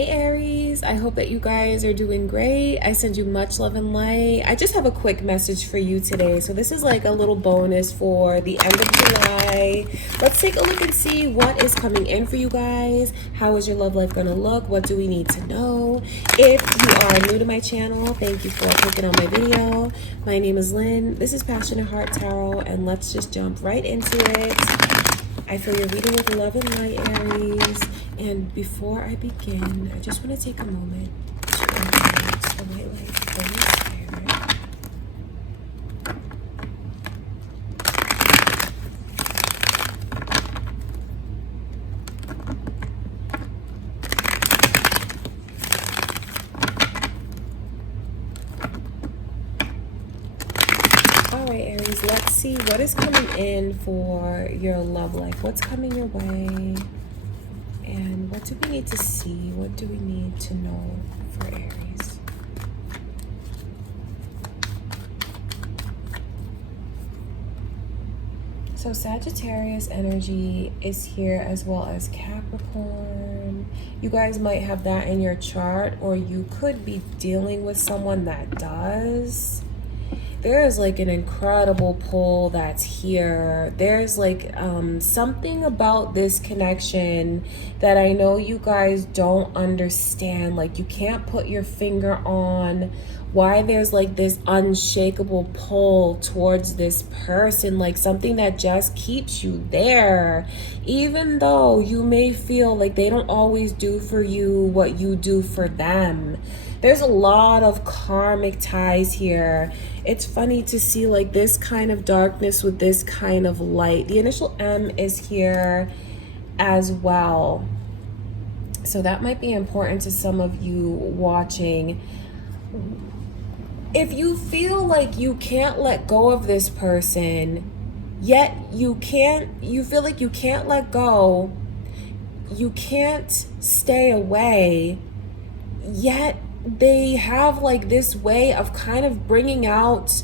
Hey Aries, I hope that you guys are doing great. I send you much love and light. I just have a quick message for you today. So this is like a little bonus for the end of July. Let's take a look and see what is coming in for you guys. How is your love life gonna look? What do we need to know? If you are new to my channel, thank you for clicking on my video. My name is Lynn. This is Passionate Heart Tarot, and let's just jump right into it. I feel you're reading with love and light, Aries. And before I begin, I just want to take a moment to acknowledge the white light from your spirit. All right, Aries, let's see what is coming in for your love life. What's coming your way? And what do we need to see? What do we need to know for Aries? So Sagittarius energy is here, as well as Capricorn. You guys might have that in your chart, or you could be dealing with someone that does. There is like an incredible pull that's here. There's like something about this connection that I know you guys don't understand. Like, you can't put your finger on why there's like this unshakable pull towards this person, like something that just keeps you there, even though you may feel like they don't always do for you what you do for them. There's a lot of karmic ties here. It's funny to see like this kind of darkness with this kind of light. The initial M is here as well. So that might be important to some of you watching. If you feel like you can't let go of this person, yet you feel like you can't let go, you can't stay away, yet they have like this way of kind of bringing out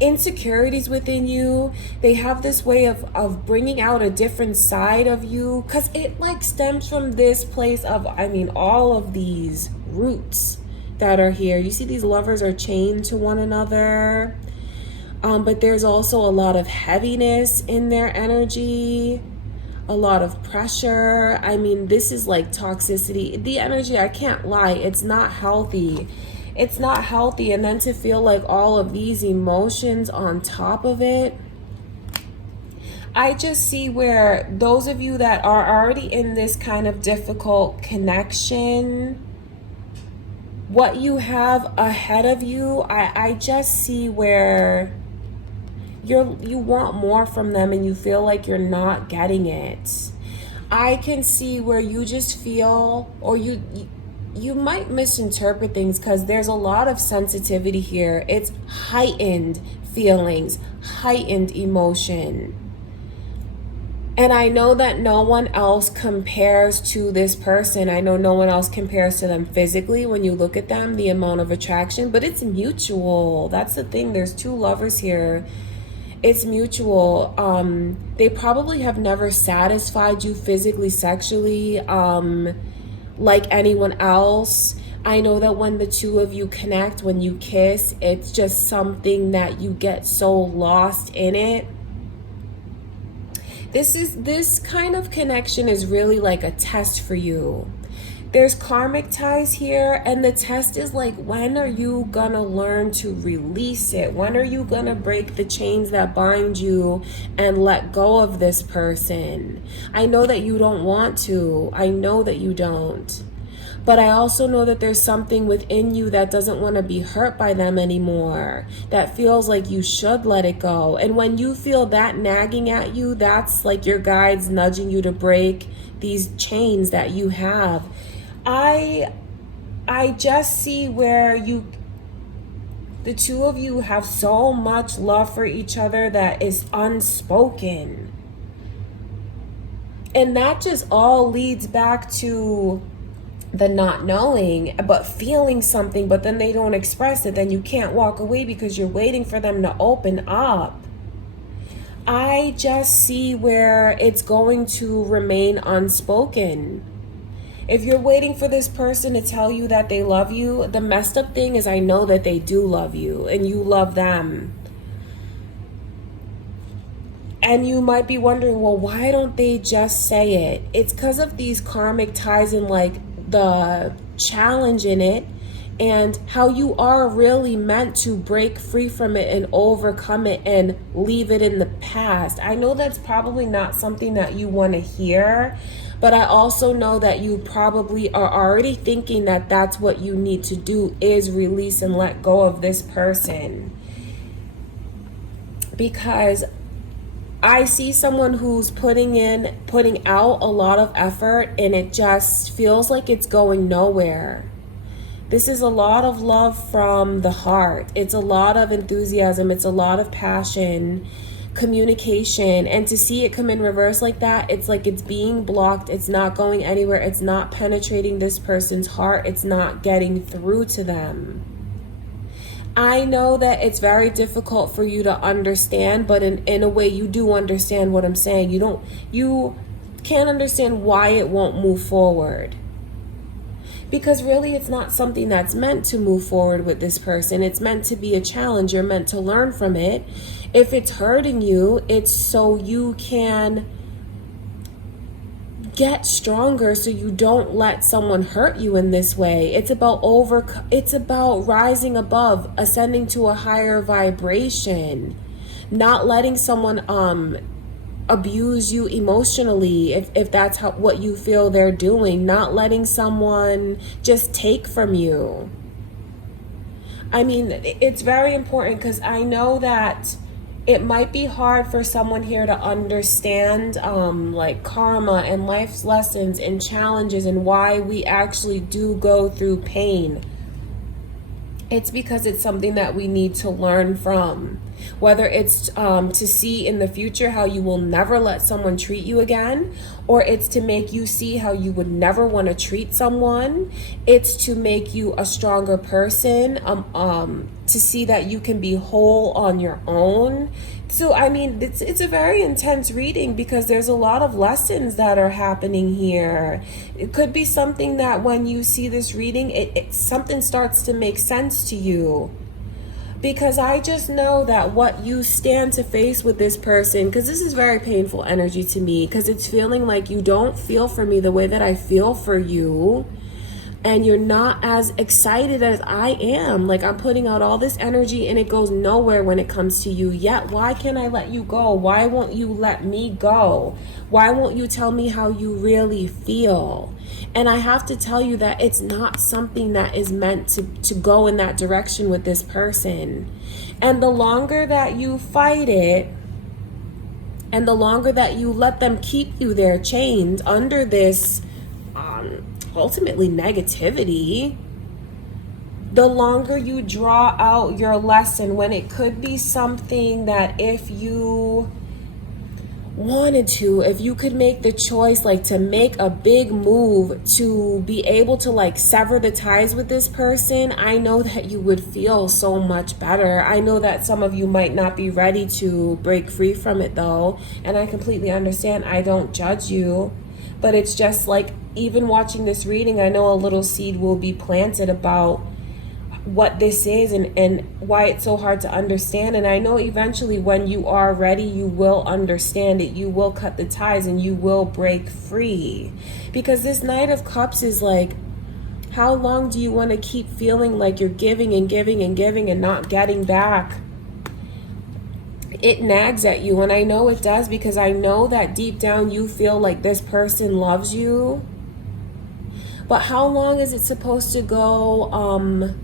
insecurities within you. They have this way of bringing out a different side of you, because it like stems from this place of, I mean, all of these roots that are here. You see these lovers are chained to one another, but there's also a lot of heaviness in their energy, a lot of pressure. I mean, this is like toxicity. The energy, I can't lie, it's not healthy. It's not healthy. And then to feel like all of these emotions on top of it, I just see where those of you that are already in this kind of difficult connection, what you have ahead of you, I just see where you want more from them and you feel like you're not getting it. I can see where you just feel, or you might misinterpret things, because there's a lot of sensitivity here. It's heightened feelings, heightened emotion. And I know that no one else compares to this person. I know no one else compares to them physically when you look at them, the amount of attraction, but it's mutual. That's the thing. There's two lovers here. It's mutual. They probably have never satisfied you physically, sexually, like anyone else. I know that when the two of you connect, when you kiss, it's just something that you get so lost in it. This kind of connection is really like a test for you. There's karmic ties here, and the test is like, when are you gonna learn to release it? When are you gonna break the chains that bind you and let go of this person? I know that you don't want to. I know that you don't. But I also know that there's something within you that doesn't want to be hurt by them anymore, that feels like you should let it go. And when you feel that nagging at you, that's like your guides nudging you to break these chains that you have. I just see where the two of you have so much love for each other that is unspoken. And that just all leads back to the not knowing, but feeling something, but then they don't express it. Then you can't walk away because you're waiting for them to open up. I just see where it's going to remain unspoken. If you're waiting for this person to tell you that they love you, the messed up thing is I know that they do love you and you love them. And you might be wondering, well, why don't they just say it? It's because of these karmic ties and like the challenge in it, and how you are really meant to break free from it and overcome it and leave it in the past. I know that's probably not something that you want to hear, but I also know that you probably are already thinking that that's what you need to do, is release and let go of this person. Because I see someone who's putting out a lot of effort, and it just feels like it's going nowhere. This is a lot of love from the heart. It's a lot of enthusiasm. It's a lot of passion, communication. And to see it come in reverse like that, it's like it's being blocked. It's not going anywhere. It's not penetrating this person's heart. It's not getting through to them. I know that it's very difficult for you to understand, but in a way you do understand what I'm saying. You can't understand why it won't move forward. Because really it's not something that's meant to move forward with this person. It's meant to be a challenge. You're meant to learn from it. If it's hurting you, it's so you can get stronger, so you don't let someone hurt you in this way. It's about rising above, ascending to a higher vibration, not letting someone abuse you emotionally if that's what you feel they're doing, not letting someone just take from you. I mean, it's very important, because I know that it might be hard for someone here to understand like karma and life's lessons and challenges and why we actually do go through pain. It's because it's something that we need to learn from. Whether it's to see in the future how you will never let someone treat you again, or it's to make you see how you would never want to treat someone. It's to make you a stronger person, to see that you can be whole on your own. So, I mean, it's a very intense reading, because there's a lot of lessons that are happening here. It could be something that when you see this reading, something starts to make sense to you. Because I just know that what you stand to face with this person, because this is very painful energy to me, because it's feeling like you don't feel for me the way that I feel for you. And you're not as excited as I am. Like, I'm putting out all this energy and it goes nowhere when it comes to you. Yet, why can't I let you go? Why won't you let me go? Why won't you tell me how you really feel? And I have to tell you that it's not something that is meant to go in that direction with this person. And the longer that you fight it, and the longer that you let them keep you there chained under this ultimately negativity, the longer you draw out your lesson, when it could be something that if you wanted to, if you could make the choice, like to make a big move to be able to like sever the ties with this person, I know that you would feel so much better. I know that some of you might not be ready to break free from it though, and I completely understand. I don't judge you, but it's just like, even watching this reading, I know a little seed will be planted about what this is and why it's so hard to understand. And I know eventually when you are ready, you will understand it. You will cut the ties and you will break free. Because this Knight of Cups is like, how long do you want to keep feeling like you're giving and giving and giving and not getting back? It nags at you, and I know it does, because I know that deep down you feel like this person loves you. But how long is it supposed to go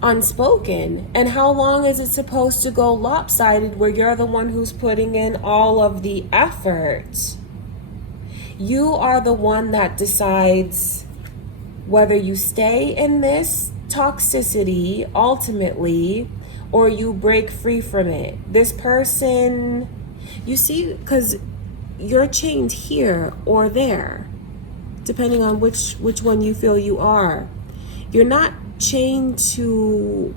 unspoken? And how long is it supposed to go lopsided, where you're the one who's putting in all of the effort? You are the one that decides whether you stay in this toxicity ultimately, or you break free from it. This person, you see, because you're chained here or there, depending on which one you feel you are. You're not chained to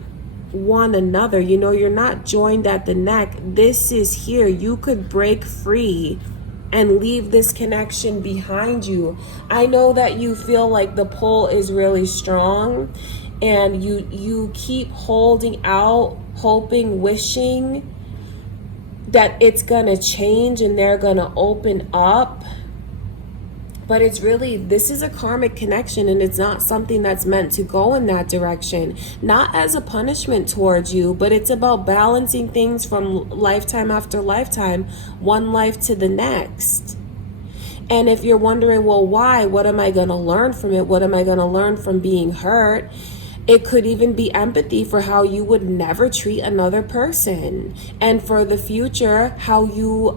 one another. You know, you're not joined at the neck. This is here. You could break free and leave this connection behind you. I know that you feel like the pull is really strong, and you keep holding out, hoping, wishing that it's gonna change and they're gonna open up. But it's really, this is a karmic connection, and it's not something that's meant to go in that direction. Not as a punishment towards you, but it's about balancing things from lifetime after lifetime, one life to the next. And if you're wondering, well, why? What am I going to learn from it? What am I going to learn from being hurt? It could even be empathy for how you would never treat another person. And for the future, how you,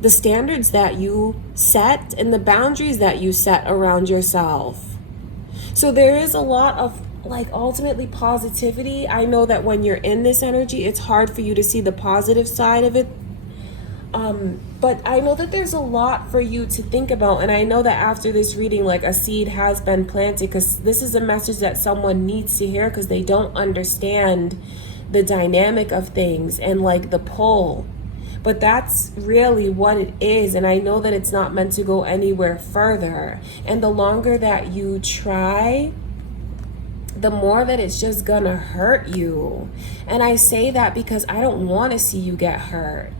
the standards that you set and the boundaries that you set around yourself. So there is a lot of like ultimately positivity. I know that when you're in this energy, it's hard for you to see the positive side of it. But I know that there's a lot for you to think about, and I know that after this reading, like, a seed has been planted, because this is a message that someone needs to hear, because they don't understand the dynamic of things and like the pull. But that's really what it is, and I know that it's not meant to go anywhere further. And the longer that you try, the more that it's just gonna hurt you. And I say that because I don't want to see you get hurt.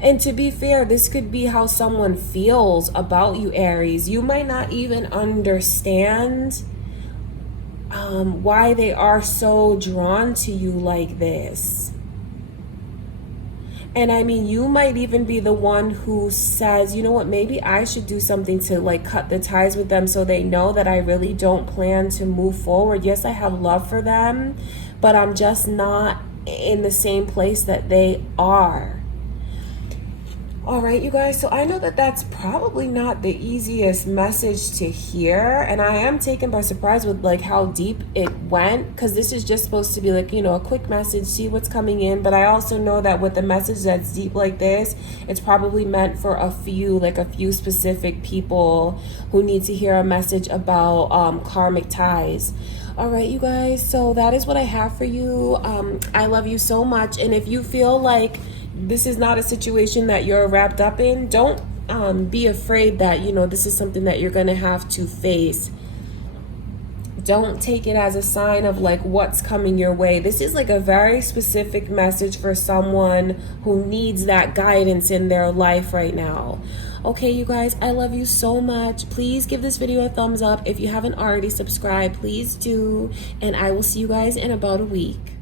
And to be fair, this could be how someone feels about you, Aries. You might not even understand why they are so drawn to you like this. And I mean, you might even be the one who says, you know what, maybe I should do something to like cut the ties with them, so they know that I really don't plan to move forward. Yes, I have love for them, but I'm just not in the same place that they are. All right, you guys, so I know that that's probably not the easiest message to hear, and I am taken by surprise with like how deep it went, because this is just supposed to be like, you know, a quick message, see what's coming in. But I also know that with a message that's deep like this, it's probably meant for a few specific people who need to hear a message about karmic ties. All right, you guys, so that is what I have for you. I love you so much, and if you feel like this is not a situation that you're wrapped up in, don't be afraid that, you know, this is something that you're going to have to face. Don't take it as a sign of like what's coming your way. This is like a very specific message for someone who needs that guidance in their life right now. Okay, you guys, I love you so much. Please give this video a thumbs up. If you haven't already subscribed, please do. And I will see you guys in about a week.